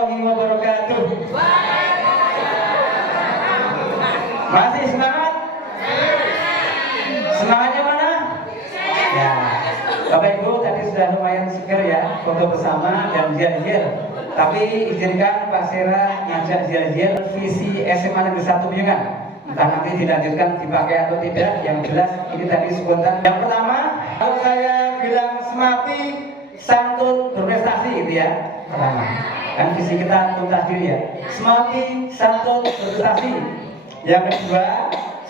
warahmatullahi wabarakatuh. Masih semangat? Semangatnya mana? Ya, Bapak Ibu tadi sudah lumayan seger ya, foto bersama dan jil-jil. Tapi izinkan Pak Sera ngajak jil-jil visi SMA Negeri 1 Piungan. Entah nanti dilanjutkan dipakai atau tidak, yang jelas ini tadi spontan. Yang pertama, kalau saya bilang SMAPI santun berprestasi gitu ya. Pertama, kan visi kita tuntas diri ya. SMAPI santun berprestasi. Yang kedua,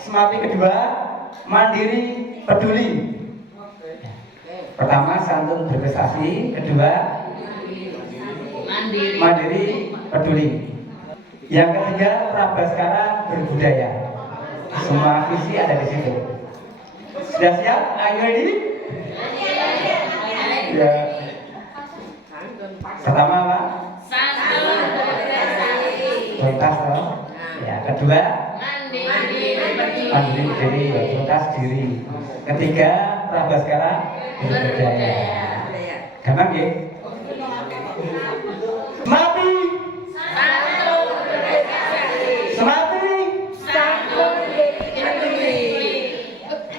SMAPI kedua mandiri peduli. Pertama santun berprestasi, kedua mandiri peduli. Yang ketiga Prabaskara berbudaya. Semua visi ada di situ. Sudah siap? Are you ready? Ya. Pertama apa? Santun berprestasi. Tuntas loh. Ya, kedua mandiri diri, tuntas diri. Ketiga Prabaskara berbudaya. Gampang ya? SMAPI Santun berprestasi. SMAPI Santun peduli.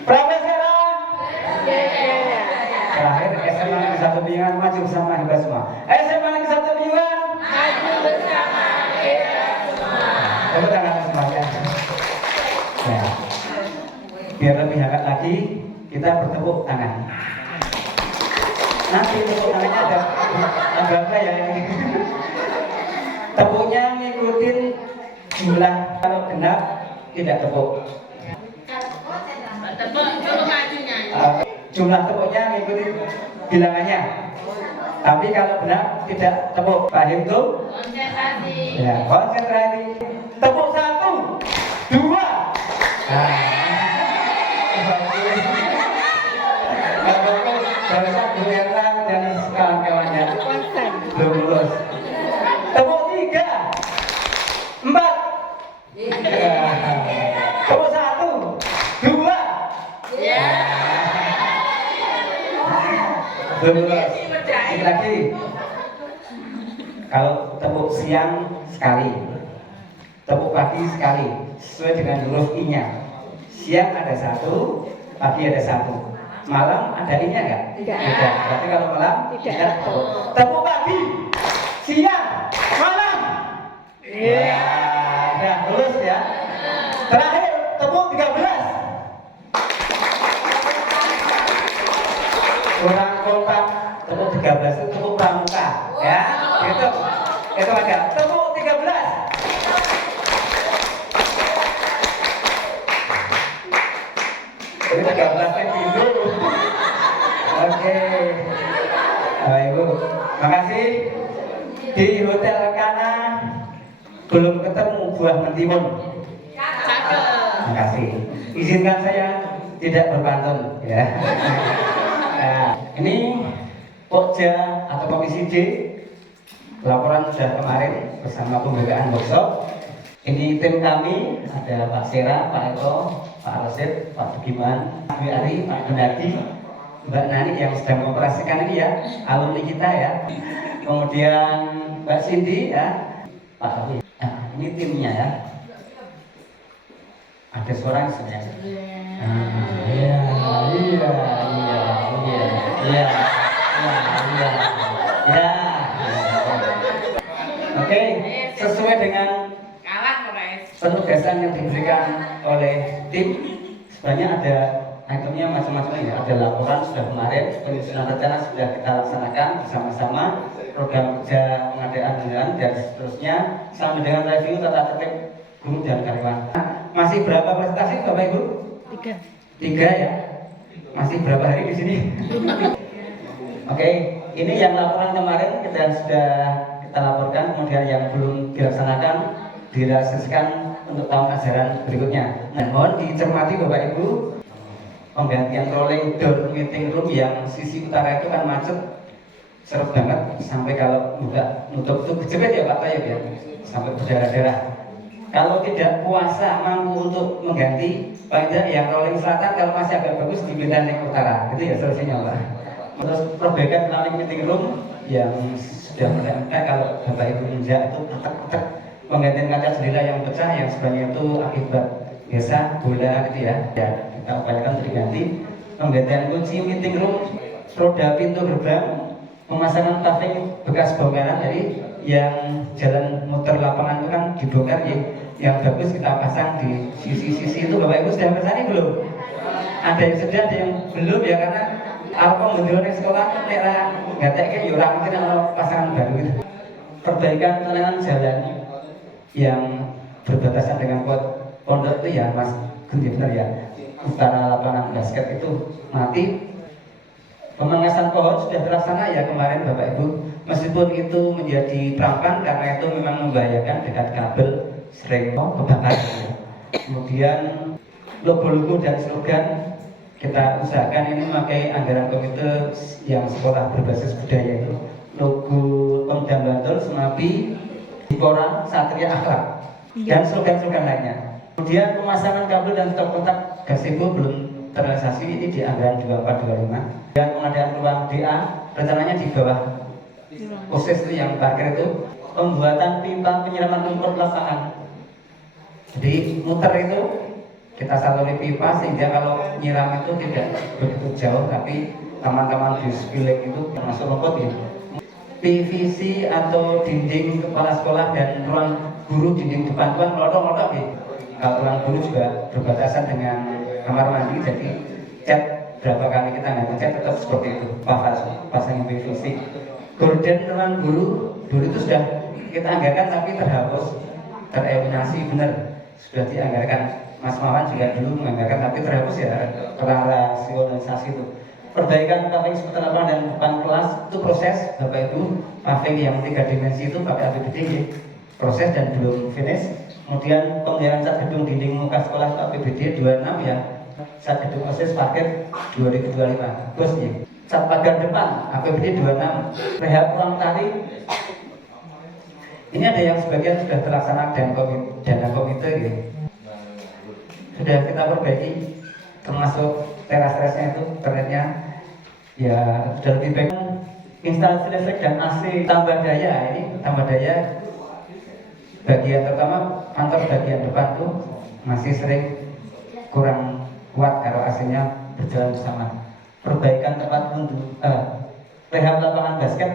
Prabaskara. Berbudaya. Terakhir SMA Negeri 1 Piungan maju bersama hebat semua. SMA Negeri 1 Piungan Maju bersama hebat semua. tepuk tangan semuanya. Ya. Biar lebih hangat lagi, kita bertepuk tangan. Nanti tepuk tangannya ada apa ya ini? Tepuknya ngikutin jumlah, kalau genap tidak tepuk. Tepuk dulu majunya. Jumlah tepuknya ngikutin bilangannya. Tapi kalau benar tidak tepuk. Paham tuh? Konsentrasi. Ya, konsentrasi. Tepuk 1, 2. Barusan Bu Erna dan kawan-kawannya belum lulus. Tepuk 3, 4. Tepuk 1, 2. Ya. Belum lulus. Sedikit lagi. Kalau tepuk siang sekali, tepuk pagi sekali, sesuai dengan huruf I-nya. Siang ada 1, pagi ada 1. Malam ada I-nya nggak? Tidak. Berarti kalau malam tidak tepuk. Tepuk pagi, siang, malam. Ya, udah lulus ya. Terakhir tepuk 13. Kurang kompak. Tepuk 13 itu tepuk pramuka ya. Itu ada tepuk 13. Ini 13 kan pintu. Oke. Ibu, makasih. Di Hotel Kana belum ketemu buah mentimun. Cakep. Makasih. Izinkan saya tidak berpantun ya. Nah, ini Pokja atau Komisi D, laporan sudah kemarin bersama pembukaan workshop. Ini tim kami, ada Pak Sera, Pak Eko, Pak Rasid, Pak Budiman, Bu Ari, Pak Gunadi, Mbak Nani yang sedang mengoperasikan ini ya, alumni kita ya. Kemudian Mbak Cindy ya, Pak Rafi. Nah, ini timnya ya. Ada suara sebenarnya. Iya. Oke, sesuai dengan Kalah guys. penugasan yang diberikan oleh tim, sebenarnya ada itemnya macam-macam ya. Ada laporan sudah kemarin, penyusunan rencana sudah kita laksanakan bersama-sama, program kerja pengadaan dan seterusnya, sampai dengan review tata tertib guru dan karyawan. Masih berapa presentasi Bapak Ibu? 3 ya. Masih berapa hari di sini? Oke, ini yang laporan kemarin kita sudah kita laporkan, kemudian yang belum dilaksanakan direalisasikan untuk tahun ajaran berikutnya. Nah, mohon dicermati Bapak Ibu, penggantian rolling door meeting room yang sisi utara itu kan macet, seret banget sampai kalau buka nutup itu kejepit ya Pak Tayyip ya, sampai berdarah-darah. Kalau tidak kuasa mampu untuk mengganti, paling tidak yang rolling selatan kalau masih agak bagus dipindah ke utara, gitu ya solusinya Pak. Terus perbaikan planning meeting room yang sudah sudah menekan kalau Bapak Ibu injak itu petek-petek penggantian kaca jendela yang pecah yang sebenarnya itu akibat biasa bola gitu ya. Ya kita upayakan untuk diganti. Penggantian kunci meeting room, roda pintu gerbang, pemasangan paving bekas bongkaran. Jadi yang jalan muter lapangan itu kan dibongkar ya. Yang bagus kita pasang di sisi-sisi itu. Bapak Ibu sudah kesana belum? Ada yang sudah, ada yang belum ya, karena apa menjual di sekolah merah nggak kayak orang mungkin kalau pasangan baru gitu. Perbaikan tanaman jalan yang berbatasan dengan pondok itu ya Mas Gun, benar ya, utara lapangan basket itu mati. Pemangkasan pohon sudah terlaksana ya kemarin Bapak Ibu, meskipun itu menjadi perampang karena itu memang membahayakan dekat kabel sering kebakar. Kemudian logo-logo dan slogan kita usahakan ini memakai anggaran komite yang sekolah berbasis budaya itu. Logo Pemda Bantul, Semapi, Dipora, Satria Akhlak, dan slogan-slogan lainnya. Kemudian pemasangan kabel dan stok kontak gazebo belum terrealisasi, ini di anggaran 2425. Dan pengadaan ruang DA rencananya di bawah OSIS itu yang parkir itu. Pembuatan pipa penyiraman lumpur lapangan. Jadi muter itu kita saluri pipa sehingga kalau nyiram itu tidak begitu jauh, tapi taman-taman di sekeliling itu termasuk rumput ya. PVC atau dinding kepala sekolah dan ruang guru dinding depan tuan melodok-melodok ya. Kalau ruang guru juga berbatasan dengan kamar mandi, jadi cat berapa kali kita nggak cat tetap seperti itu, pasangin PVC. Gorden ruang guru dulu itu sudah kita anggarkan tapi terhapus, tereliminasi, benar sudah dianggarkan. Mas Mawan juga dulu menganggarkan tapi terhapus ya, karena rasionalisasi itu. Perbaikan paving seputar lapangan dan depan kelas itu proses Bapak Ibu. Paving yang 3 dimensi itu pakai APBD ya, proses dan belum finish. Kemudian pemeliharaan cat gedung dinding muka sekolah itu APBD 26 ya, cat gedung OSIS parkir 2025 bos ya. Cat pagar depan APBD 26. Rehab ruang tari ini ada yang sebagian sudah terlaksana dan dana komite ya, sudah kita perbaiki, termasuk teras-terasnya itu internetnya ya sudah lebih baik. Instalasi listrik dan AC tambah daya, ini tambah daya bagian terutama kantor bagian depan tuh masih sering kurang kuat kalau AC-nya berjalan bersama. Perbaikan tempat untuk rehab lapangan basket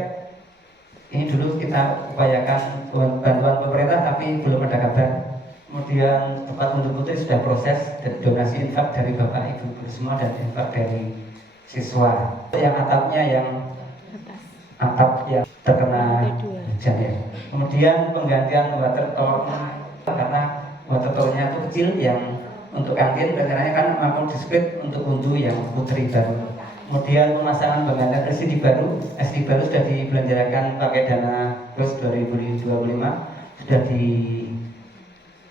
ini dulu kita upayakan bantuan pemerintah tapi belum ada kabar. Kemudian tempat untuk putri sudah proses donasi infak dari Bapak Ibu semua dan infak dari siswa. Yang atapnya yang atap yang terkena hujan ya. Kemudian penggantian water tower karena water towernya itu kecil yang untuk kantin rencananya kan mampu displit untuk undu yang putri baru. Kemudian pemasangan penggantian LCD baru sudah dibelanjakan pakai dana terus 2025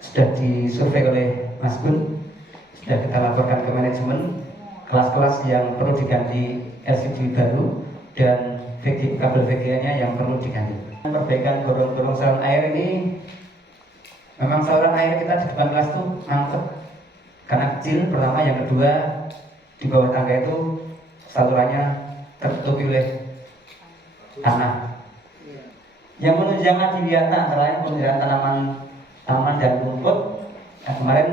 sudah disurvei oleh Mas Gun, sudah kita laporkan ke manajemen kelas-kelas yang perlu diganti LCD baru dan kabel VGA-nya yang perlu diganti. Perbaikan gorong-gorong saluran air ini memang saluran air kita di depan kelas tuh mantep karena kecil pertama, yang kedua di bawah tangga itu salurannya tertutupi oleh tanah. Yang menunjang adiwiyata antara lain pemeliharaan taman dan rumput. Nah, kemarin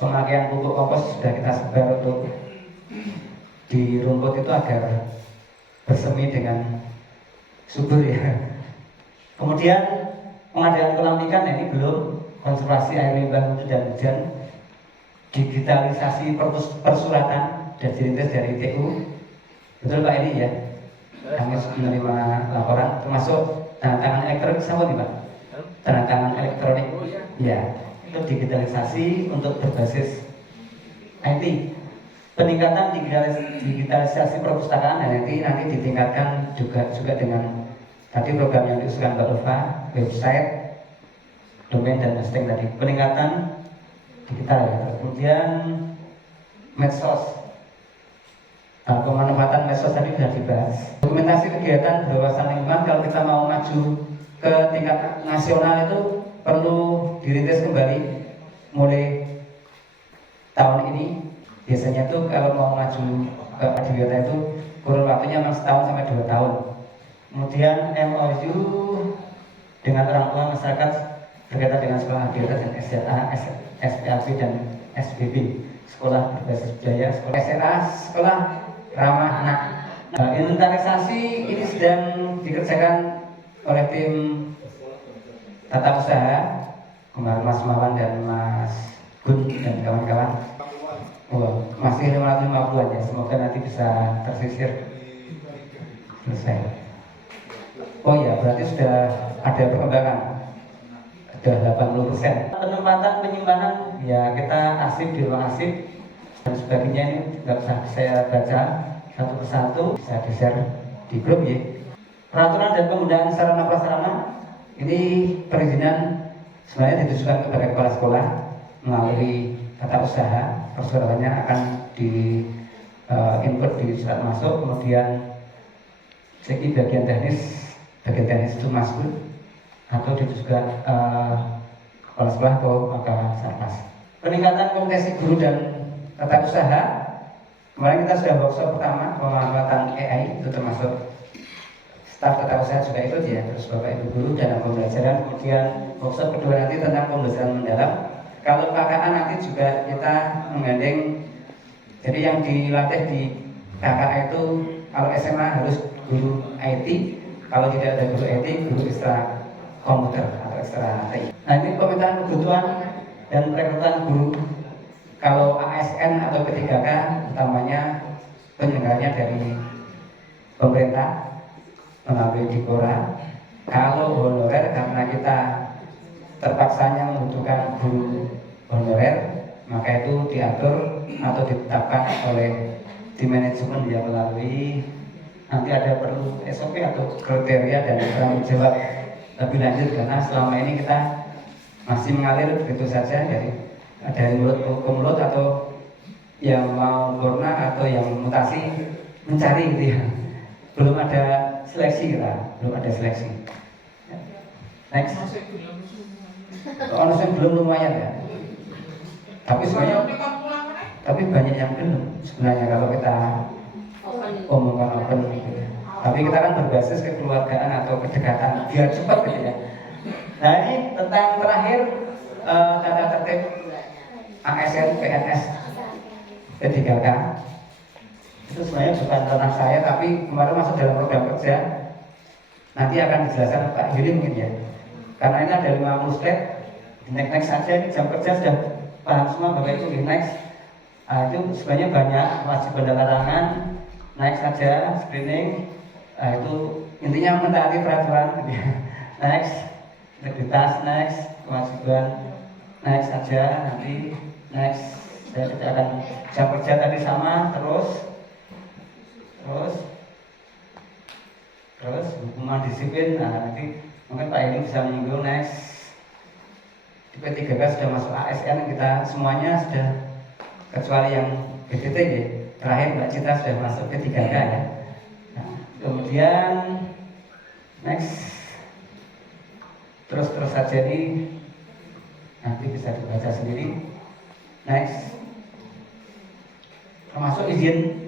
pemakaian pupuk kompos sudah kita sebar untuk di rumput itu agar bersemi dengan subur ya. Kemudian pengadaan kolam ikan ini belum, konservasi air limbah mutu dan hujan, digitalisasi persuratan dan dirintis dari TU. Betul Pak ini ya? Kami menerima laporan termasuk tanda tangan elektronik sama nih Pak? Tanda tangan elektronik ya, itu digitalisasi untuk berbasis IT. Peningkatan digitalisasi perpustakaan dan nanti ditingkatkan juga dengan tadi program yang diusulkan Mbak Ulfa, website, domain dan hosting tadi. Peningkatan digital ya. Kemudian medsos. Pemanfaatan medsos tadi sudah dibahas. Dokumentasi kegiatan berwawasan lingkungan kalau kita mau maju ke tingkat nasional itu perlu dirintis kembali mulai tahun ini. Biasanya tuh kalau mau maju ke adiwiyata itu kurun waktunya memang setahun sampai 2 tahun. Kemudian MOU dengan orang tua masyarakat berkaitan dengan sekolah biota dan SDA, SPAB dan SBB, sekolah berbasis budaya, sekolah SRA, sekolah ramah anak. Inventarisasi ini sedang dikerjakan oleh tim tata usaha, kemarin Mas Mawan dan Mas Gun dan kawan-kawan. Masih 550-an ya, semoga nanti bisa tersisir selesai. Oh ya, berarti sudah ada perkembangan, sudah 80%. Penempatan penyimpanan ya kita arsip di ruang arsip dan sebagainya ini nggak bisa saya baca satu persatu, bisa di-share di grup ya. Peraturan dan penggunaan sarana prasarana ini perizinan sebenarnya ditujukan kepada kepala sekolah melalui tata usaha. Persyaratannya akan di input di surat masuk, kemudian segi bagian teknis itu masuk atau ditujukan kepala sekolah atau maka sarkas. Peningkatan kompetensi guru dan tata usaha. Kemarin kita sudah workshop pertama pemanfaatan AI, itu termasuk staf tata usaha juga ikut ya, terus bapak ibu guru dalam pembelajaran. Kemudian workshop kedua nanti tentang pembelajaran mendalam. Kalau KKA nanti juga kita menggandeng, jadi yang dilatih di KKA itu kalau SMA harus guru IT, kalau tidak ada guru IT, guru ekstra komputer atau ekstra TI. Nah ini pemetaan kebutuhan dan perekrutan guru. Kalau ASN atau P3K utamanya penyelenggaranya dari pemerintah melalui Dikora. Kalau honorer karena kita terpaksanya membutuhkan guru honorer, maka itu diatur atau ditetapkan oleh di manajemen yang melalui nanti ada perlu SOP atau kriteria dan tanggung jawab lebih lanjut, karena selama ini kita masih mengalir begitu saja dari mulut ke mulut, atau yang mau corona atau yang mutasi mencari gitu ya. Belum ada seleksi kita, belum ada seleksi. Next. Ono yang belum lumayan ya. Tapi sebenarnya banyak yang belum sebenarnya kalau kita omongkan open gitu. Tapi kita kan berbasis kekeluargaan atau kedekatan biar cepat gitu ya. Nah ini tentang terakhir tata tertib ASN PNS P3K. Itu sebenarnya bukan ranah saya, tapi kemarin masuk dalam program kerja. Nanti akan dijelaskan Pak Yuli mungkin ya. Karena ini ada 50 slide. Next saja, ini jam kerja sudah paham semua Bapak Ibu. Next. Itu sebenarnya banyak wajib dan larangan. Next saja, screening. Itu intinya mentaati peraturan. Next, integritas. Next, kewajiban. Next saja, nanti next. Saya tidak akan jam kerja tadi sama terus hukuman disiplin. Nah nanti mungkin Pak ini bisa menyinggung. Next, di P3K sudah masuk ASN, kita semuanya sudah kecuali yang BTT ya. Terakhir Mbak Cita sudah masuk P3K ya. Nah, kemudian next, terus saja ini nanti bisa dibaca sendiri. Next, termasuk izin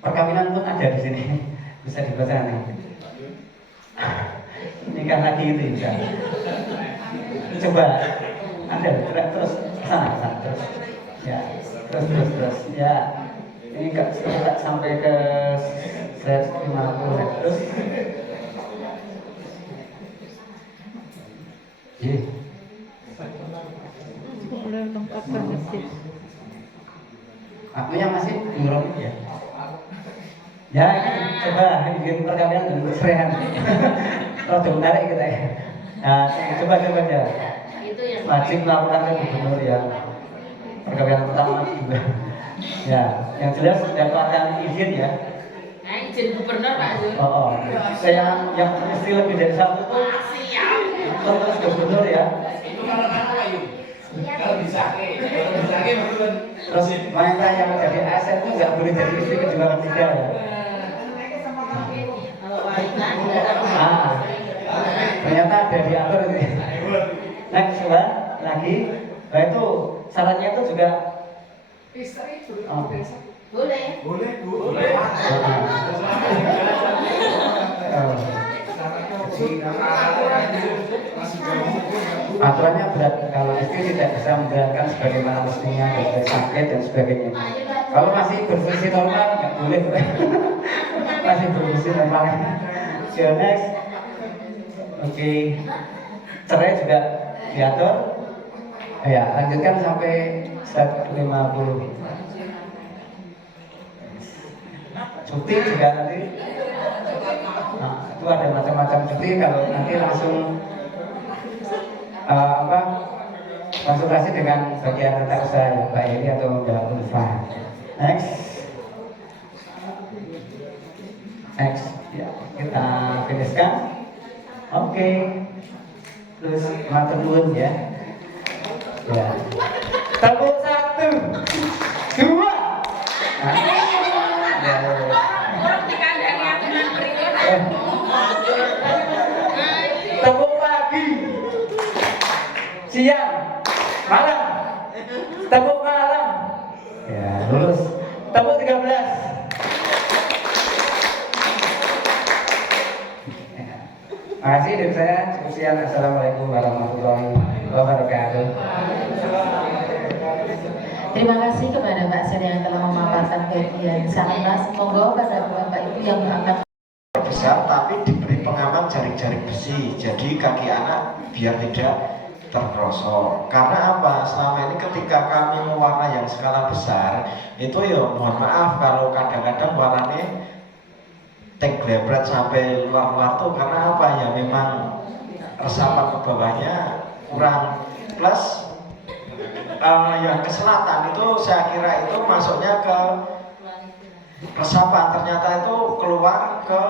perkawinan pun ada di sini, bisa dibaca nih. Nikah lagi itu bisa. Coba ada terus sana terus ya terus ya. Ini kita sampai ke slide 50 terus. Boleh lengkapkan sih. Waktunya masih belum ya. Ya, ini coba bikin perkawinan dan perceraian. Rada menarik kita ya. Nah, coba aja. Wajib melakukan ke gubernur ya. Perkawinan pertama juga. Ya, yang jelas sudah keluarkan izin ya. Nah, izin gubernur Pak Jun. Oh. Saya yang istri lebih dari satu tuh terus gubernur ya. Terus mereka yang jadi aset itu nggak boleh jadi istri kedua ketiga ya. Ternyata ada diatur ini. Next coba lagi. Nah itu syaratnya itu juga Boleh. Boleh. Aturannya berat kalau istri tidak bisa menjalankan sebagaimana mestinya, dari sakit dan sebagainya. Kalau masih berfungsi normal nggak boleh. Masih berfungsi normal. So next, oke, cerai juga diatur. Ya, lanjutkan sampai step 50. Cuti juga nanti. Nah, itu ada macam-macam cuti. Kalau nanti langsung konsultasi dengan bagian tata usaha ya, Mbak Eri atau Mbak Ulfa. Next, ya, kita finishkan. Oke. Terus matur nuwun ya. Ya. Tepuk 1, 2. Nah. Ya. Tepuk pagi, siang, malam, tepuk malam. Ya, lulus. Tepuk 13. Makasih dari saya. Cukup sekian. Assalamualaikum warahmatullahi wabarakatuh. Terima kasih kepada Mbak Sen yang telah memaparkan bagian sangat. Monggo pada Bapak Ibu yang akan besar tapi diberi pengaman jaring-jaring besi, jadi kaki anak biar tidak terperosok. Karena apa? Selama ini ketika kami mewarna yang skala besar itu ya mohon maaf kalau kadang-kadang warnanya glebret sampai luar-luar tuh karena apa ya, memang resapan ke bawahnya kurang. Plus yang ke selatan itu saya kira itu masuknya ke resapan, ternyata itu keluar ke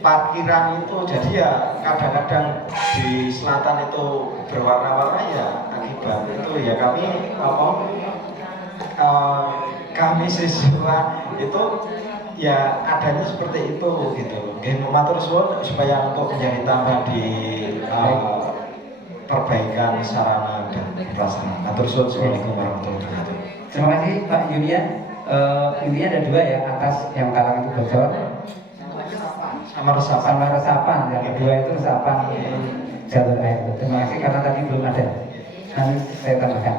parkiran itu. Jadi ya kadang-kadang di selatan itu berwarna-warna ya akibat itu ya kami siswa itu ya adanya seperti itu gitu. Matur suwun supaya untuk menjadi tambah di perbaikan sarana dan prasarana. Matur suwun. Assalamualaikum warahmatullahi wabarakatuh. Terima kasih Pak Yulian. Intinya ada dua ya, atas yang kalangan itu bocor Sama resapan, yang kedua itu resapan jalur air. Terima kasih karena tadi belum ada. Nanti saya tambahkan.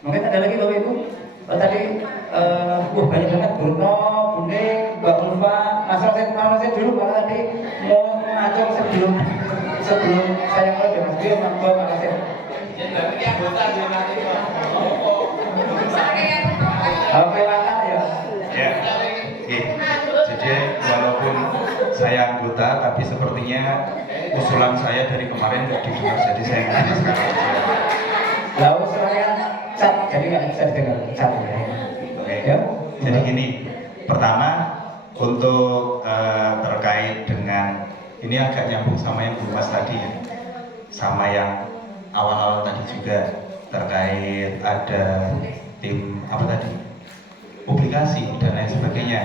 Mungkin ada lagi Bapak Ibu. Tadi banyak banget Bruno, Bune, Mbak Ulfa. Masuk saya dulu karena tadi mau ngacung sebelum saya mulai dengan video. Makasih. Oke, Pak ya. Ya, jadi walaupun saya anggota, tapi sepertinya usulan saya dari kemarin nggak didengar, jadi saya ngasih sekarang. Lalu sekalian cat, jadi nggak bisa didengar cat ya. Oke. Ya. Jadi gini, pertama untuk terkait dengan ini agak nyambung sama yang Bu Mas tadi ya, sama yang awal-awal tadi juga terkait ada tim apa tadi? Publikasi dan lain sebagainya.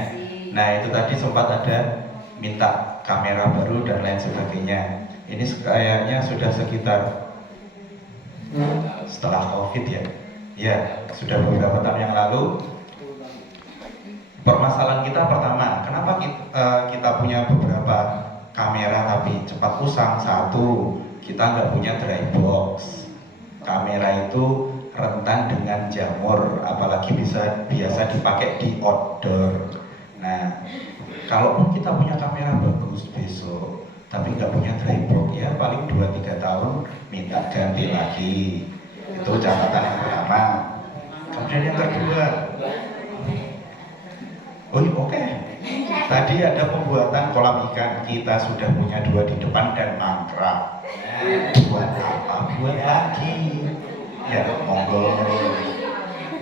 Nah itu tadi sempat ada minta kamera baru dan lain sebagainya. Ini kayaknya sudah sekitar setelah COVID ya. Ya sudah beberapa tahun yang lalu. Permasalahan kita pertama, kenapa kita punya beberapa kamera tapi cepat usang? Satu, kita nggak punya dry box. Kamera itu rentan dengan jamur, apalagi biasa dipakai di outdoor. Nah, kalau kita punya kamera bagus besok, tapi nggak punya dry box, ya paling 2-3 tahun minta ganti lagi. Itu catatan yang pertama. Kemudian yang kedua, oke. Tadi ada pembuatan kolam ikan, kita sudah punya 2 di depan dan mangkrak. Buat apa? Buat lagi. Ya, monggo.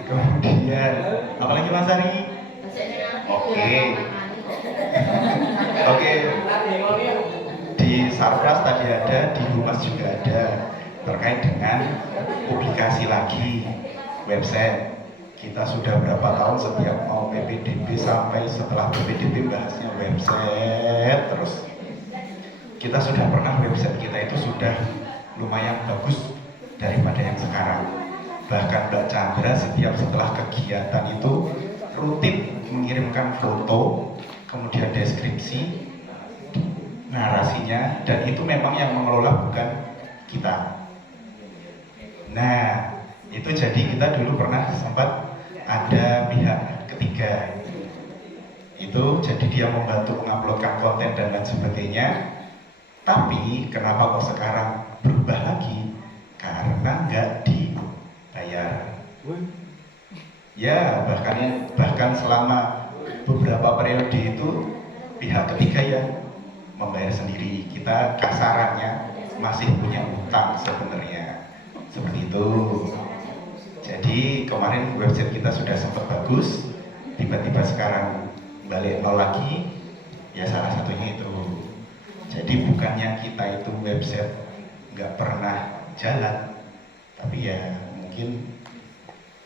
Kemudian, apalagi Mas Ari? Oke. Di Sarpras tadi ada, di Humas juga ada, terkait dengan publikasi lagi website. Kita sudah berapa tahun setiap mau PPDB sampai setelah PPDB bahasnya website terus. Kita sudah pernah website kita itu sudah lumayan bagus daripada yang sekarang. Bahkan Mbak Chandra setiap setelah kegiatan itu rutin mengirimkan foto, kemudian deskripsi, narasinya, dan itu memang yang mengelola bukan kita. Nah, itu jadi kita dulu pernah sempat ada pihak ketiga. Itu jadi dia membantu menguploadkan konten dan lain sebagainya. Tapi kenapa kok sekarang berubah lagi? Karena nggak dibayar. Ya, bahkan selama beberapa periode itu pihak ketiga yang membayar sendiri. Kita kasarannya masih punya utang sebenarnya. Seperti itu. Jadi kemarin website kita sudah sempat bagus, tiba-tiba sekarang balik nol lagi. Ya salah satunya itu. Jadi bukannya kita itu website nggak pernah jalan, tapi ya mungkin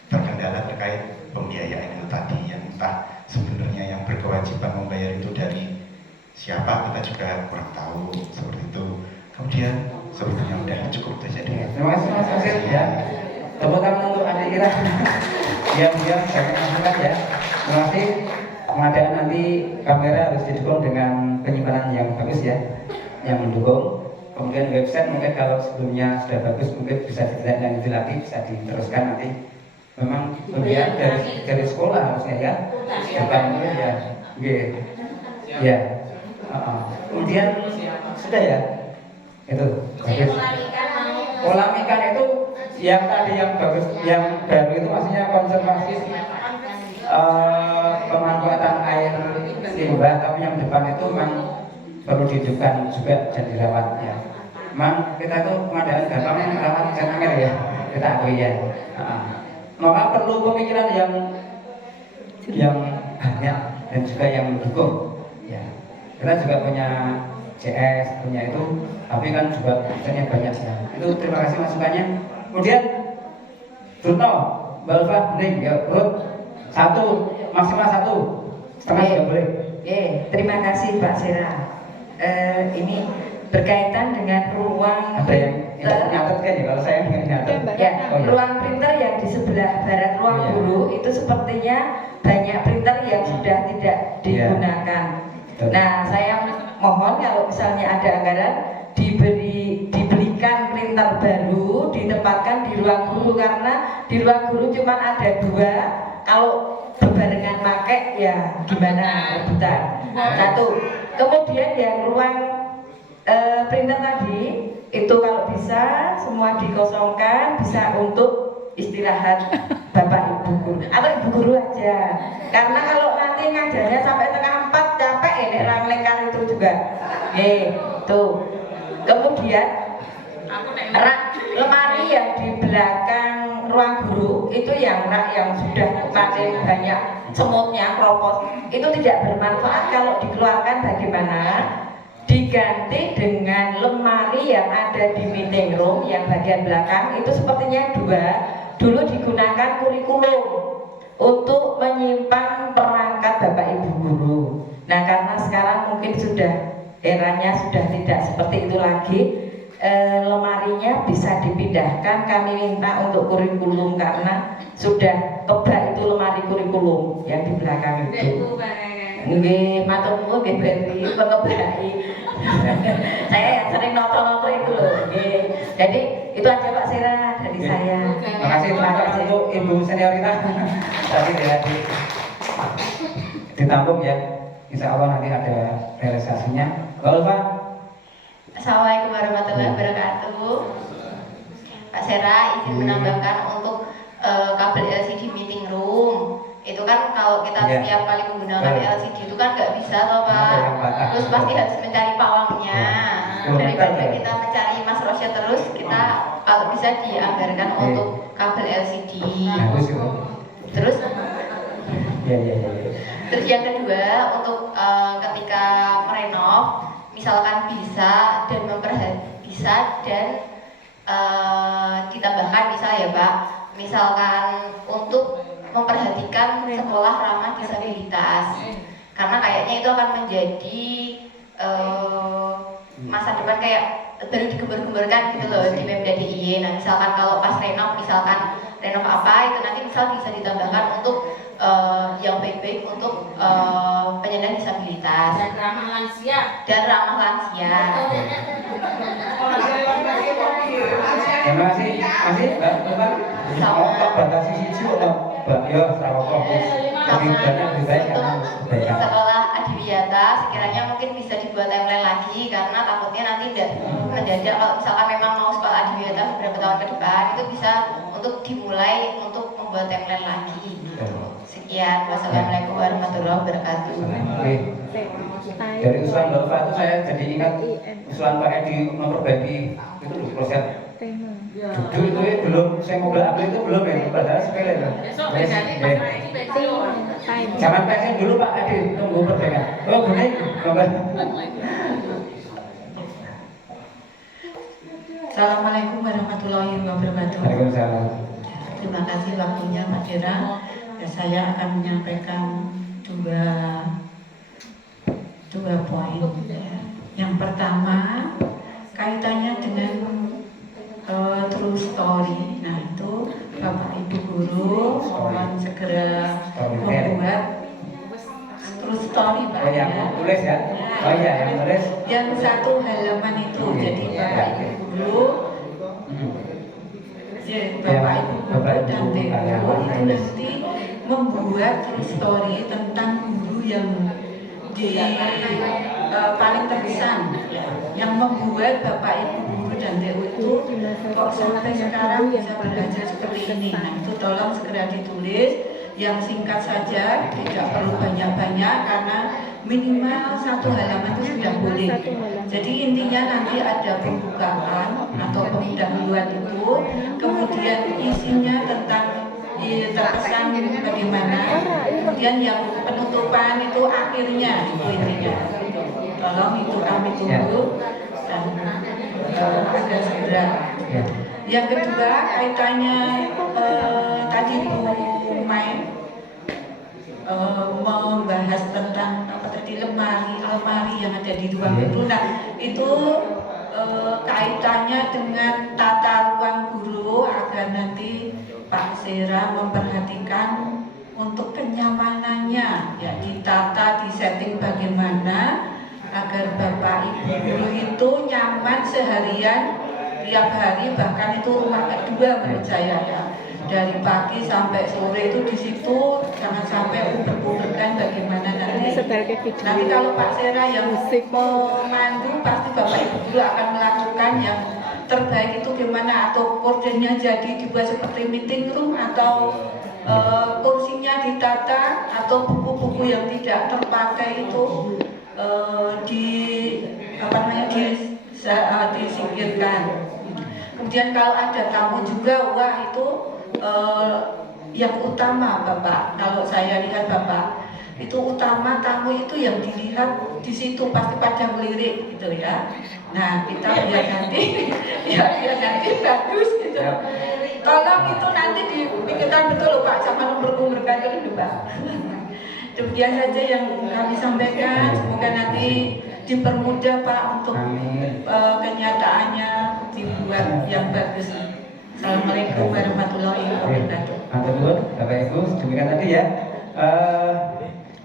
terkendala terkait pembiayaan itu tadi, yang entah sebenarnya yang berkewajiban membayar itu dari siapa kita juga kurang tahu, seperti itu. Kemudian sebetulnya udah cukup terjadi. Terima kasih Mas Asil ya. Tepuk tangan untuk adik kita. Diam-diam banyak masukan ya. Terima kasih. Pengadaan nanti kamera harus didukung dengan penyimpanan yang bagus ya, yang mendukung. Kemudian website mungkin kalau sebelumnya sudah bagus mungkin bisa dilanjut lagi, bisa diteruskan nanti. Memang pembiayaan dari sekolah harusnya ya, bukan ya. Ya. Kemudian sudah ya. Itu bagus. Kolam ikan itu yang tadi yang bagus, yang baru itu maksudnya konservasi pemanfaatan air limbah, tapi yang depan itu memang perlu dihidupkan juga dan dirawat ya. Memang kita tuh pengadaan gampangnya merawat ikan angin ya, kita akui ya. Maka perlu pemikiran yang banyak dan juga yang mendukung ya. Kita juga punya CS, punya itu, tapi kan juga misalnya banyak ya. Itu terima kasih masukannya. Kemudian Bruno, Balfa, Ning, ya, urut 1, maksimal 1, setengah juga boleh. Terima kasih Pak Sera. Ini berkaitan dengan ruang Ada yang nyatet kan ya, kalau saya nggak nyatet. Ya, Oh, ya. ruang printer yang di sebelah barat ruang Oh, ya. guru itu sepertinya banyak printer yang sudah tidak digunakan. Betul. Nah, saya mohon kalau misalnya ada anggaran dibelikan printer baru, ditempatkan di ruang guru, karena di ruang guru cuma ada 2. Kalau berbarengan pakai ya gimana, rebutan. 1. Kemudian yang ruang printer tadi itu kalau bisa semua dikosongkan, bisa untuk istirahat Bapak Ibu guru atau Ibu guru aja. Karena kalau nanti ngajarnya sampai tengah 4 capek ini rang lengkar itu juga. Tuh. Kemudian rak lemari yang di belakang ruang guru itu yang rak yang sudah kemarin banyak semutnya, kropos, itu tidak bermanfaat. Kalau dikeluarkan bagaimana? Diganti dengan lemari yang ada di meeting room yang bagian belakang itu sepertinya 2. Dulu digunakan kurikulum untuk menyimpan perangkat Bapak Ibu guru. Nah, karena sekarang mungkin sudah eranya sudah tidak seperti itu lagi, lemarinya bisa dipindahkan. Kami minta untuk kurikulum karena sudah kebak itu lemari kurikulum yang di belakang itu. Nggih, matur nuwun nggih Berli, pengebaki. Saya yang sering noto-noto itu loh. Nggih. Jadi itu aja Pak Sera dari saya. Terima kasih untuk Ibu senioritas tadi ya ditampung ya. Insya Allah nanti ada realisasinya. Mbak Ulfa. Assalamualaikum warahmatullahi wabarakatuh. Pak Sera izin menambahkan untuk kabel LCD meeting room. Itu kan kalau kita setiap kali menggunakan LCD itu kan nggak bisa loh Pak. Terus pasti harus mencari pawangnya. Daripada kita mencari Mas Rosya terus, kita kalau bisa dianggarkan untuk kabel LCD. Terus terus yang kedua untuk ketika merenov, misalkan bisa dan ditambahkan misalnya ya Pak, misalkan untuk memperhatikan sekolah ramah disabilitas, karena kayaknya itu akan menjadi masa depan kayak baru digembar-gemborkan gitu loh di Pemda DIY. Nah, misalkan kalau pas renov, misalkan renov apa itu nanti misal bisa ditambahkan untuk yang baik-baik untuk penyandang disabilitas. disabilitas Dan ramah lansia. dan ramah lansia. Terima kasih. Masih Mbak Teman. Kalau tak batasi siji atau Mbak yo sawoko. Lebih banyak lebih baik karena kebaikan. Sekolah Adiwiyata sekiranya mungkin bisa dibuat timeline lagi karena takutnya nanti tidak mendadak. Kalau misalkan memang mau sekolah Adiwiyata beberapa tahun ke depan itu bisa untuk dimulai untuk membuat timeline lagi. Sekian, wassalamualaikum warahmatullahi wabarakatuh. Oke. Dari usulan Mbak Ulfa itu saya jadi ingat usulan Pak Edi memperbaiki itu loh proses judul itu ya, belum saya mau beli itu belum ya padahal sepele loh. Besok bedanya pas lagi pensiun. Jangan pensiun dulu Pak Edi, tunggu perbaikan. Oh gini, gambar. Assalamualaikum warahmatullahi wabarakatuh. Waalaikumsalam. Terima kasih waktunya Pak Dera. Ya, saya akan menyampaikan dua poin. Ya. Yang pertama kaitannya dengan true story. Nah itu Bapak Ibu guru mohon segera membuat true story Pak. Oh yang tulis ya? Oh iya yang tulis. Yang satu halaman itu. Jadi Bapak Ibu guru Bapak Ibu guru dan TU itu nanti membuat true story tentang guru yang paling terkesan, yang membuat Bapak Ibu guru dan TU itu kok sampai sekarang bisa belajar seperti ini. Nah itu tolong segera ditulis, yang singkat saja, tidak perlu banyak-banyak karena minimal satu halaman itu sudah boleh. Jadi intinya nanti ada pembukaan atau pendahuluan itu, kemudian isinya tentang terkesan bagaimana, kemudian yang penutupan itu akhirnya itu intinya. Tolong itu kami tunggu dan agar segera. Yang kedua kaitannya tadi Bu Mai membahas tentang apa tadi almari yang ada di ruang guru. Nah itu kaitannya dengan tata ruang guru agar nanti Pak Sera memperhatikan untuk kenyamanannya, ya ditata, disetting bagaimana agar Bapak Ibu guru itu nyaman seharian tiap hari, bahkan itu rumah kedua menurut saya ya. Dari pagi sampai sore itu di situ jangan sampai uber-uberkan bagaimana nanti. Nanti kalau Pak Sera yang memandu pasti Bapak Ibu guru akan melakukan yang terbaik itu gimana, atau kordennya jadi dibuat seperti meeting room, atau kursinya ditata, atau buku-buku yang tidak terpakai itu disingkirkan. Kemudian kalau ada tamu juga, wah itu yang utama Bapak, kalau saya lihat Bapak itu utama tamu itu yang dilihat di situ pasti pada melirik gitu ya. Nah kita biar nanti biar nanti bagus gitu. Tolong itu nanti dipikirkan betul loh Pak, sama nomor-nomorkan dulu Pak. Demikian saja yang kami sampaikan. Semoga nanti dipermudah Pak untuk kenyataannya dibuat yang bagus. Assalamualaikum warahmatullahi wabarakatuh. Matur nuwun Bapak Ibu, demikian tadi ya.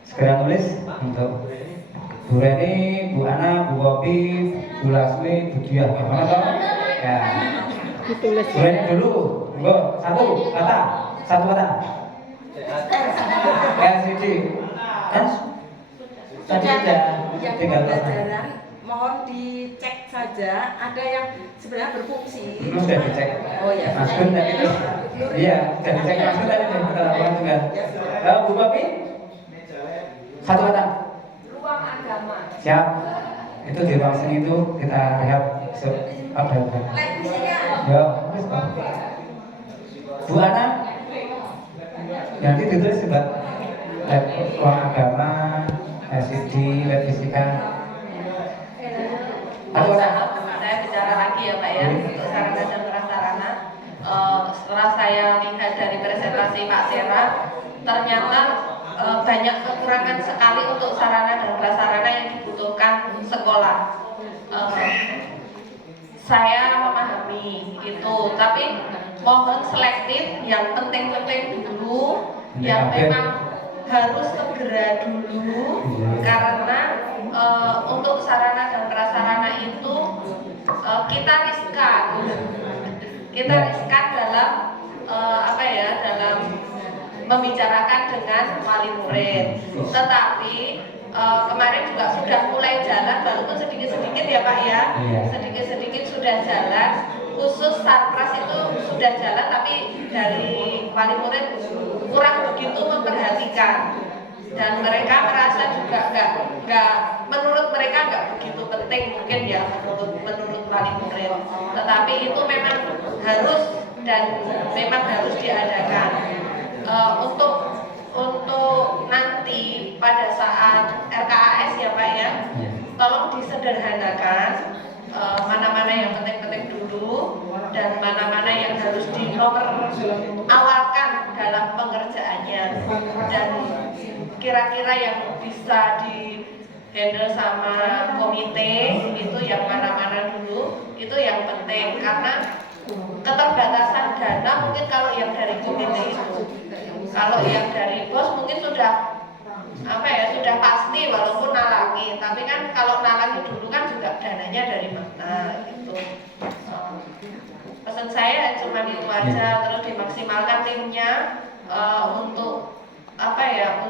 Segera tulis untuk Bu Reni, Bu Ana, Bu Bobi, Bu Lasmi, Bu Diah, gimana toh? Ya. Ditulis. Bu Reni dulu, Bu, satu kata. LCD kan tadi sudah yang tinggal pembelajaran mohon dicek saja, ada yang sebenarnya berfungsi. sudah dicek. Oh ya. Mas Gun tadi itu, iya, sudah dicek Mas Gun tadi kita lakukan juga. Bu Bobi, satu kata. Ruang agama. Siap. Itu di ruang sini itu kita lihat apa? Ya, Bu Ana, nanti ditulis juga ruang agama, LCD, web fisika. Atau Saya bicara lagi ya Pak ya, untuk sarana dan prasarana. Setelah saya lihat dari presentasi Pak Sera, ternyata banyak kekurangan sekali untuk sarana dan prasarana yang dibutuhkan sekolah. Saya memahami itu, tapi mohon selektif, yang penting-penting dulu, yang memang harus segera dulu karena untuk sarana dan prasarana itu kita riskan dalam dalam membicarakan dengan wali murid. Tetapi kemarin juga sudah mulai jalan, walaupun sedikit-sedikit ya Pak ya, sedikit-sedikit sudah jalan. Khusus sarpras itu sudah jalan, tapi dari wali murid kurang begitu memperhatikan. Dan mereka merasa juga menurut mereka nggak begitu penting mungkin ya menurut wali murid. Tetapi itu memang harus dan memang harus diadakan. Untuk nanti pada saat RKAS ya Pak ya, tolong disederhanakan mana-mana yang penting-penting dulu dan mana-mana yang harus awalkan dalam pengerjaannya, dan kira-kira yang bisa di handle sama komite itu yang mana-mana dulu, itu yang penting karena keterbatasan dana mungkin kalau yang dari komite itu. Kalau yang dari bos mungkin sudah sudah pasti walaupun nalangi, tapi kan kalau nalangi dulu kan juga dananya dari mana gitu. Pesan saya cuma itu aja, terus dimaksimalkan timnya untuk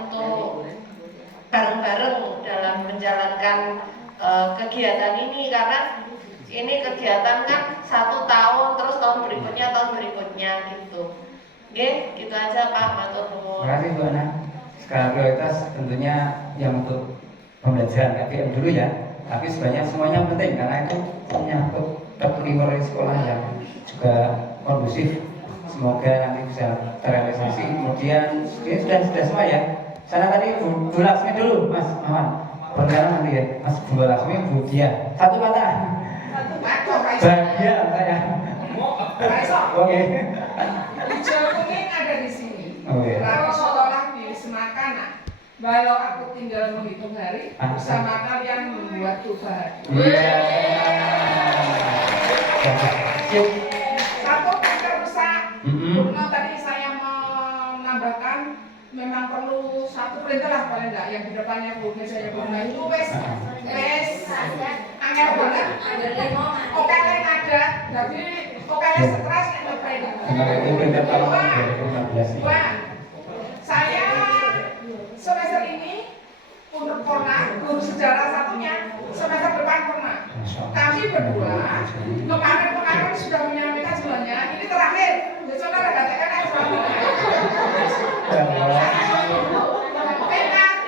untuk bareng-bareng dalam menjalankan kegiatan ini, karena ini kegiatan kan 1 tahun terus tahun berikutnya gitu. Oke, gitu aja Pak, matur nuwun. Terima kasih Bu Ana. Skala prioritas tentunya yang untuk pembelajaran KPM dulu ya, tapi sebenarnya semuanya penting karena itu menyangkut keterlibatan sekolah yang juga kondusif. Semoga nanti bisa terrealisasi. Kemudian ini sudah semua ya. Sana tadi Bu Laksmi dulu, Mas Aman. Perkenalan nanti ya, Mas Bu Laksmi, Bu Dia. Satu kata. Bahagia saya. Oke. Hijau kuning ada di sini. Oke. Lalu sekolah di Semakana. Kalau aku tinggal menghitung hari, bersama kalian membuat bahagia. Satu printer rusak. Bruno tadi saya menambahkan memang perlu 1 printer lah paling enggak, yang di depannya Bu Mejanya Bruno itu wes angel banget. Oke ada, jadi oke stres nyobain. Itu printer tahun 2015. Saya semester ini untuk pernah guru sejarah satunya, semester depan pernah. Kami berdua kemarin sudah menyampaikan sebenarnya ini terakhir. Ya saudara katakan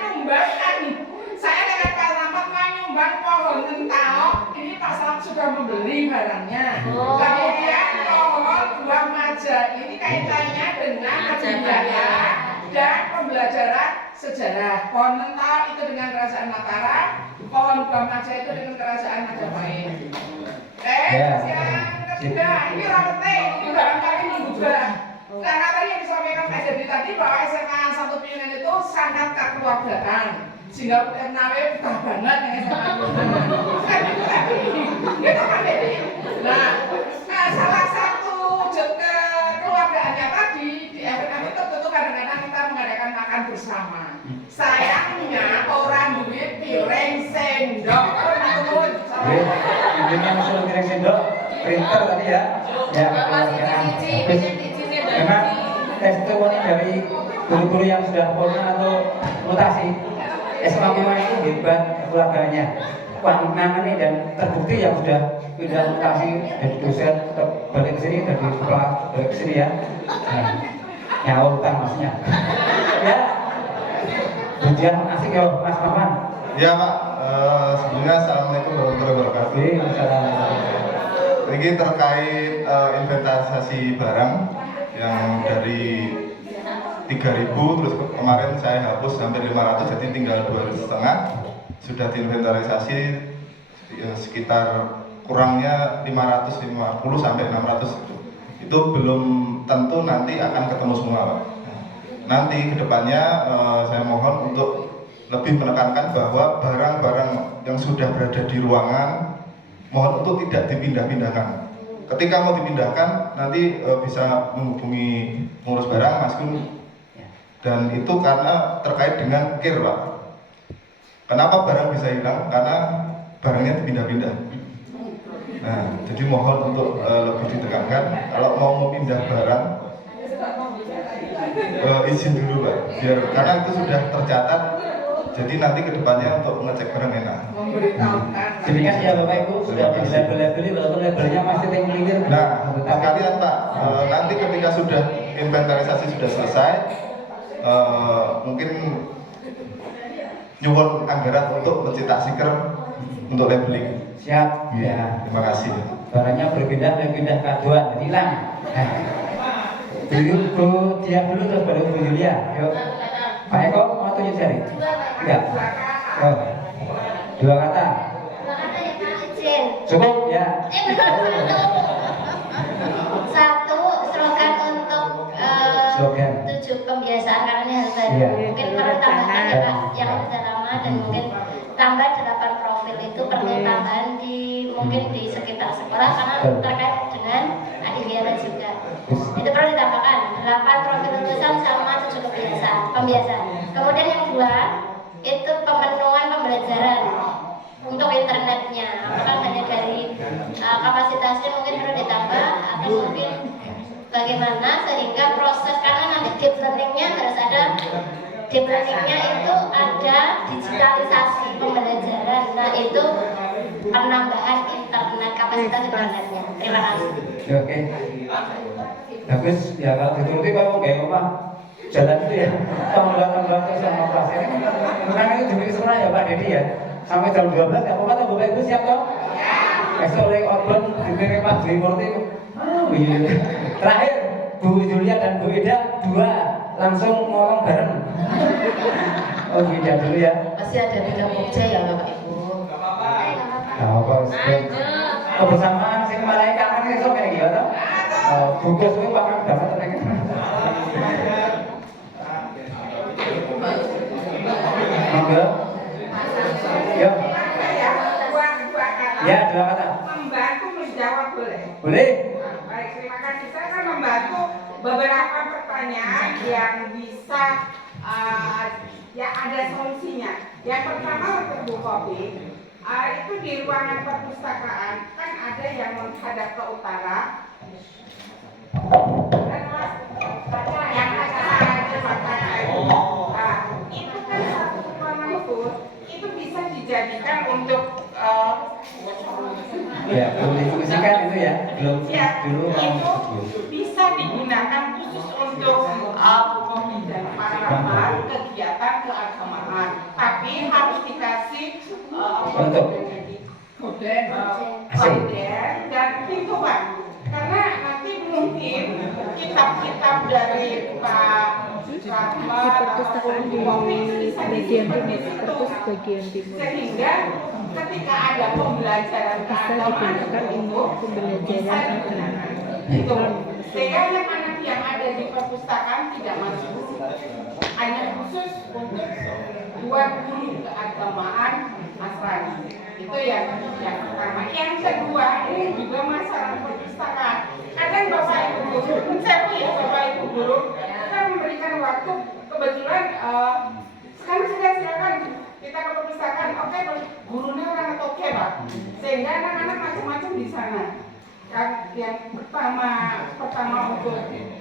nyumbangkan. Saya dengan Pak Selamat menyumbang pohon entau. Ini Pak Selamat sudah membeli barangnya. Kemudian pohon buah maja ini kaitannya dengan budaya dan pembelajaran sejarah. Pohon entau itu dengan kerajaan Mataram, pohon buah maja itu dengan kerajaan Majapahit. Yang ketiga, ini orang penting, ini barangkali mengubah. Karena tadi yang disampaikan Pak Jadi tadi bahwa SMA 1 Pilihan itu sangat kekeluargaan, sehingga MNAW betah banget yang SMA 1. Itu kan jadi. Nah, salah satu wujud kekeluargaannya tadi di FNF itu tentu kadang-kadang kita mengadakan makan bersama. Sayangnya orang duit piring sendok. Ini masalah piring sendok, printer tadi ya. Ya, memang testimoni dari guru-guru yang sudah pernah atau mutasi SMA Pilihan itu hebat keluarganya, nangani dan terbukti yang sudah pindah mutasi dari dosen balik ke sini, dari kelas balik ke sini ya. Nyawa utang maksudnya. Ya, ujian asik ya Mas Maman. Ya Pak, sebelumnya Assalamualaikum warahmatullahi wabarakatuh. Ini terkait inventarisasi barang yang dari 3.000 terus kemarin saya hapus hampir 500 jadi tinggal 2,5 sudah diinventarisasi sekitar kurangnya 550 sampai 600 itu belum tentu nanti akan ketemu semua Pak. Nanti kedepannya saya mohon untuk lebih menekankan bahwa barang-barang yang sudah berada di ruangan mohon untuk tidak dipindah-pindahkan. Ketika mau dipindahkan nanti bisa menghubungi pengurus barang Mas Gun Dan itu karena terkait dengan kir, Pak. Kenapa barang bisa hilang? Karena barangnya dipindah-pindah. Nah, jadi mohon untuk lebih ditekankan kalau mau memindah barang izin dulu, Pak. Biar karena itu sudah tercatat. Jadi nanti kedepannya untuk mengecek barang enak. Demikian ya Bapak Ibu sudah dilabel-labeli walaupun labelnya masih tinggi. Nah, sekalian Pak, nanti ketika sudah inventarisasi sudah selesai, mungkin nyuwun anggaran untuk mencetak stiker untuk labeling. Siap. Ya. Terima kasih. Barangnya berpindah kaduan, jadi hilang. Dulu Bu Dia dulu terus baru Bu Julia. Yuk. Pak Eko mau tunjuk jari? Enggak. Oh. Dua kata. Cukup ya. Satu slogan untuk Slogan. 7 pembiasaan karena ini harus baru. Iya. Mungkin perlu tambahan ya Pak, yang sudah lama dan mungkin tambah 8 profil itu perlu tambahan di mungkin di sekitar sekolah karena terkait dengan adik kegiatan juga. Itu perlu ditambahkan 8 profil lulusan sama 7 pembiasaan. Kemudian yang kedua itu pemenuhan pembelajaran untuk internetnya. Apakah hanya dari kapasitasnya mungkin perlu ditambah atau mungkin bagaimana sehingga proses karena nanti deep learningnya harus ada deep learningnya itu ada digitalisasi pembelajaran. Nah itu penambahan internet kapasitas internetnya. Terima kasih. Oke. Bagus ya kalau dituruti Pak mau kayak apa? Jalan itu ya tambah terus sama kelas ini. Karena itu demi sekolah ya Pak Dedi ya. Sampai jam 12 nggak apa-apa tuh Bapak Ibu siap toh? Esok oleh Orbon diberi Pak Dwi Murti. Terakhir Bu Julia dan Bu Ida 2 langsung ngomong bareng. Oh Ida dulu ya. Masih ada bidang pokja ya Bapak Ibu. Nah, apa kebersamaan sing marai kangen iso kayak gitu toh? Bungkus itu pakai dapat tenang. Monggo. Yuk. Ya, 2 kata. Membantu menjawab boleh? Boleh. Baik, terima kasih. Saya akan membantu beberapa pertanyaan yang bisa ya ada solusinya. Yang pertama untuk Bu Kopi, itu di ruangan perpustakaan kan ada yang menghadap ke utara. Dan yang itu kan satu ruangan itu bisa dijadikan untuk Ya, belum difungsikan itu ya, belum ya, dulu itu bisa digunakan khusus untuk dan para kegiatan keagamaan, tapi harus dikasih kode dan pintu Pak, karena nanti mungkin kitab-kitab dari Pak perpustakaan di bagian timur, perpus bagian timur. Sehingga ketika ada pembelajaran bisa digunakan untuk pembelajaran agama. Itu sehingga anak-anak yang ada di perpustakaan tidak masuk, hanya khusus untuk 2 guru keagamaan Nasrani. Itu yang pertama. Yang kedua ini juga masalah perpustakaan. Kadang Bapak Ibu guru, saya punya Bapak Ibu guru, kita memberikan waktu kebetulan sekarang sudah silakan kita ke perpustakaan. Oke, gurunya orang oke Pak, sehingga anak-anak macam-macam di sana. Yang pertama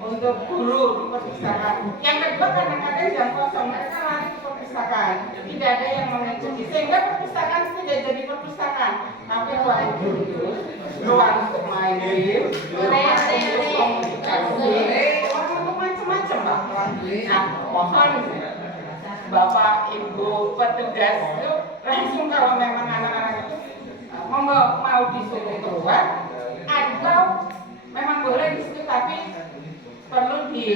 untuk guru di perpustakaan. Yang kedua kadang-kadang jam kosong mereka lari ke perpustakaan, tidak ada yang mengikuti, sehingga perpustakaan tidak jadi perpustakaan, tapi ruang duduk, ruang untuk main game, ruang untuk komunikasi, ruang untuk macam-macam Pak. Nah, mohon Bapak Ibu petugas itu langsung kalau memang anak-anak itu mau disuruh keluar atau memang boleh di situ tapi perlu di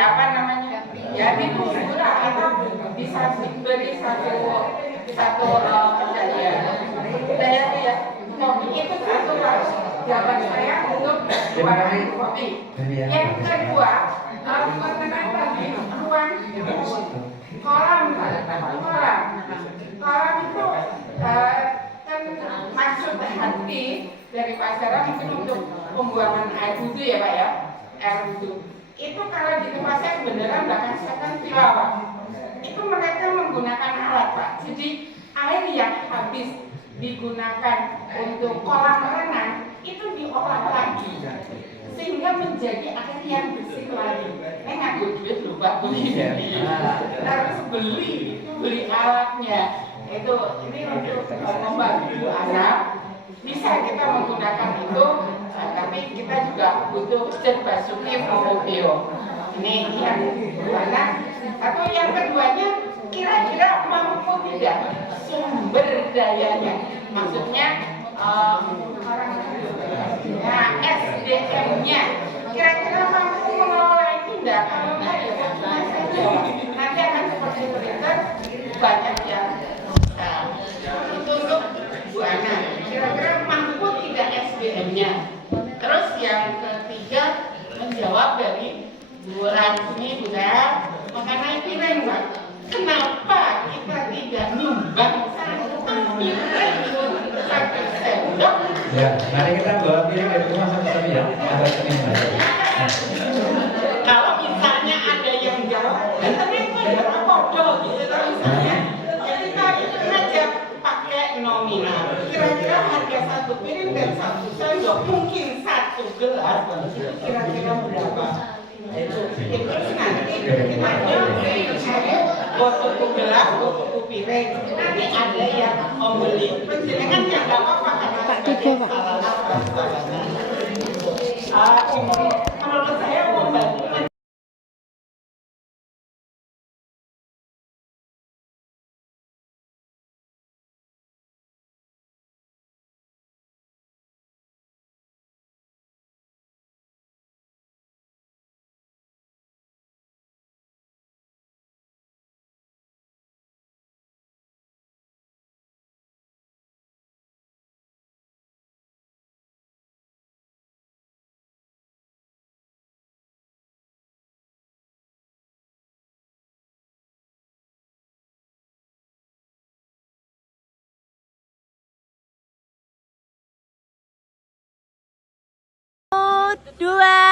apa namanya ya ditunggu lah atau bisa diberi satu kejadian saya tuh ya kopi itu satu jawaban saya untuk kopi. Yang kedua mengenai tadi ruang kolam itu kan maksud hati dari Pak Sarah mungkin untuk pembuangan air wudhu ya Pak ya, air wudhu. itu kalau di tempat saya beneran bahkan setan tilawah. Itu mereka menggunakan alat Pak. Jadi air yang habis digunakan untuk kolam renang itu diolah lagi sehingga menjadi air yang bersih lagi. Saya ngaku duit lupa beli harus beli alatnya. Itu ini untuk membantu anak bisa kita menggunakan itu, tapi kita juga butuh Basuki Fokopio. Ini yang mana? Atau yang keduanya kira-kira mampu tidak sumber dayanya, maksudnya SDM-nya kira-kira mampu mengelola itu enggak? Kalau enggak ya percuma saja. Nanti akan seperti berita banyak yang itu untuk Bu Ana. Kira-kira mampu tidak SDM-nya? Terus yang ketiga menjawab dari Bu Ransumi Buddha mengenai piring Pak. Kenapa kita tidak nyumbang satu piring satu sendok? Ya, mari kita bawa piring dari rumah satu-satu ya. Ada sini. Kalau misalnya ada yang jawab, tapi itu adalah bodoh gitu kan misalnya. Ya kita itu aja pakai nominal. Kira-kira harga satu piring dan satu sendok mungkin satu gelas. Kira-kira berapa? Itu nanti kita butuh gelas, butuh piring. Nanti ada yang membeli. Penjenengan yang nggak apa-apa karena menurut saya membantu. Dua